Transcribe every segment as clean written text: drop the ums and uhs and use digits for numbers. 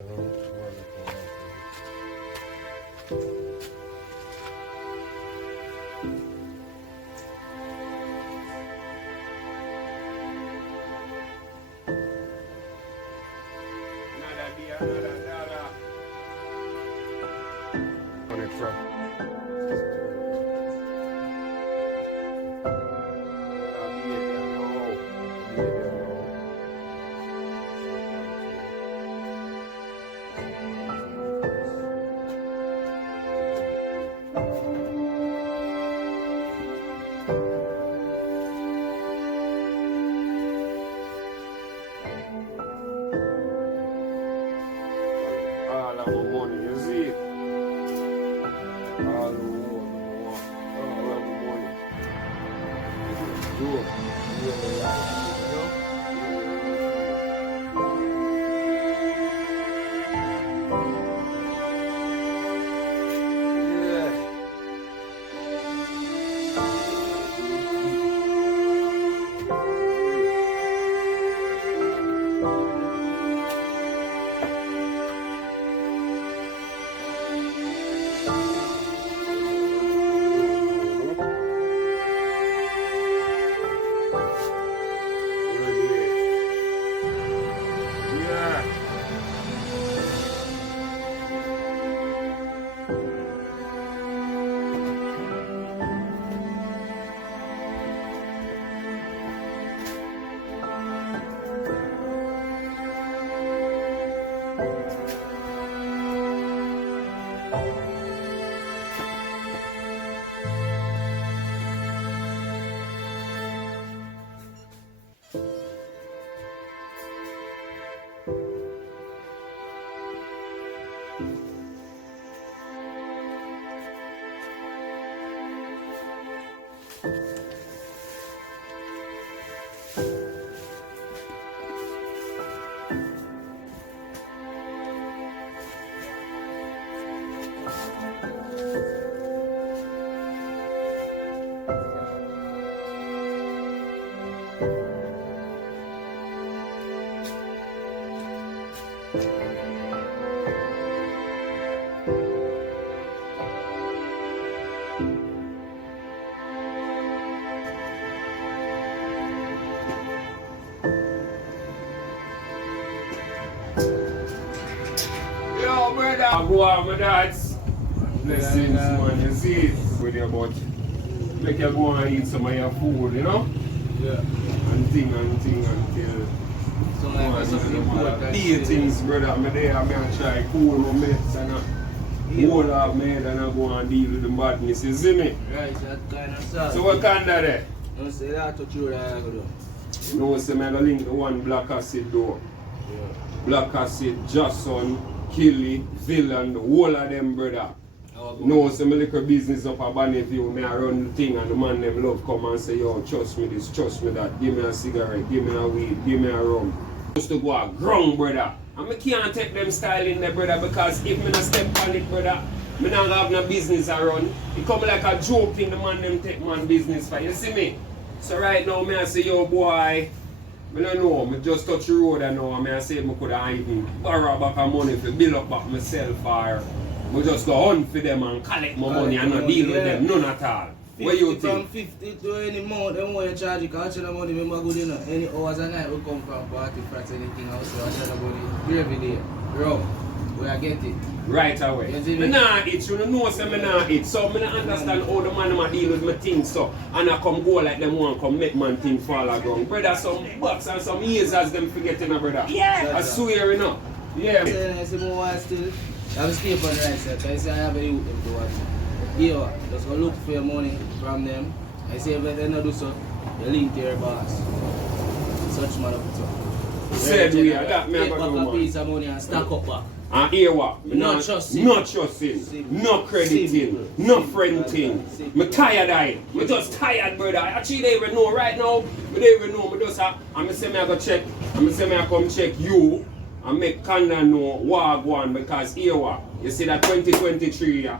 All of my money, you see? All of my money. Good. I go on my dad's blessings, man, you see it with your butt. Make you go and eat some of your food, you know? Yeah. And thing until So like something important. These things, brother, I'm there, I'm going to try cool my mates and hold up mate and I go and deal with the badness, you see me? Right, that kind of stuff. So what kind of that? Don't say that to you that I go do. You know, say I'm going to link the one black acid door. Yeah. Black acid, Jason, Killy, Villain, the whole of them, brother. No, say my little business up a Bonny View, me I run the thing and the man them love come and say, yo, trust me this, trust me that, give me a cigarette, give me a weed, give me a rum. Just to go a ground, brother. And I can't take them style in there, brother, because if me not step on it, brother, me not have no business around. It come like a joke in the man them take man business for, you see me? So right now, me I say, yo boy, I don't know, I just touch the road and now I say I could have even borrow back money to build up back myself or I just go hunt for them and collect my money and not deal with them, none at all. What you think? From 50 to any amount, them want you charge you, because the money remember good enough. Any hours a night we come from party, frats, anything else, so I charge the money every day. Bro, we are get it. Right away. I nah it, you know say I nah it. So I don't understand how the man I deal with my things so and I come go like them one come make man thing fall around. Brother, some bucks and some years as them forgetting a brother. Yeah. I swear you know. Yeah. I say more still. I'm still on the right side, I say I have any youth them to watch. Here, just go look for your money from them. I say if they don't do so, you link to your boss. Such man up to Said we are that me take about back no a man. piece of money and stack up back. And hear what? Not trusting. Not trusting. No crediting. No friending. Me tired of it. Me just tired, brother. Actually, they even know right now. Me they even know. Me just I'm say me I go check. I'm say me I come check you and make Kanda know what go on because here what? You see that 2023 yeah.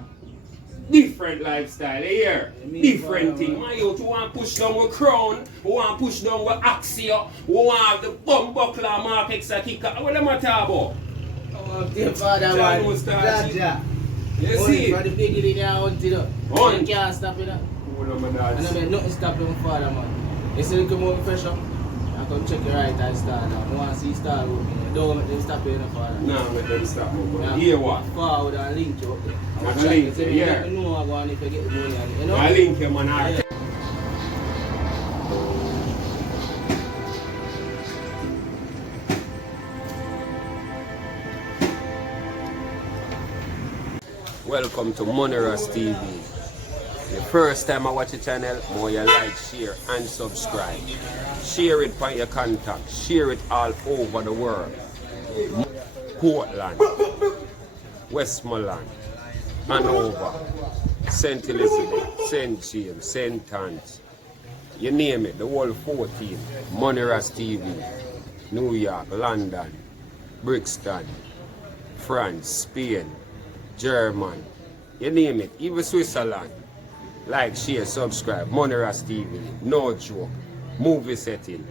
Different lifestyle here. Different thing. My youth, we want to push down with crown, we want to push down with axio, we want the bum buckler, mark extra kicker. What am I talking about? man, dear father, John man. was starting. Jaja. You Only see? for the beginning, you hunt it up. Hunt. You can't stop it up. Hold on, my And I dad. mean, nothing stop him, father, man. You see, come over pressure. I come check your right hand star now. I want to see star working. Don't let them stop you, father. Nah, let them stop me. Yeah. But hear what? Forward and link you up there. Yeah, I'm the link, trying to yeah. let me know I go on if you get the money and you know. I link him on our. Yeah. Welcome to MoneyRasTV. The first time I watch the channel, more you like, share and subscribe. Share it by your contact. Share it all over the world. Portland, Westmoreland, Hanover, St. Elizabeth, St. James, St. Anne's. You name it, the whole 14. MoneyRasTV. New York, London, Brixton, France, Spain, German, you name it, even Switzerland. Like, share, subscribe, MoneyRasTV, no joke, movie setting,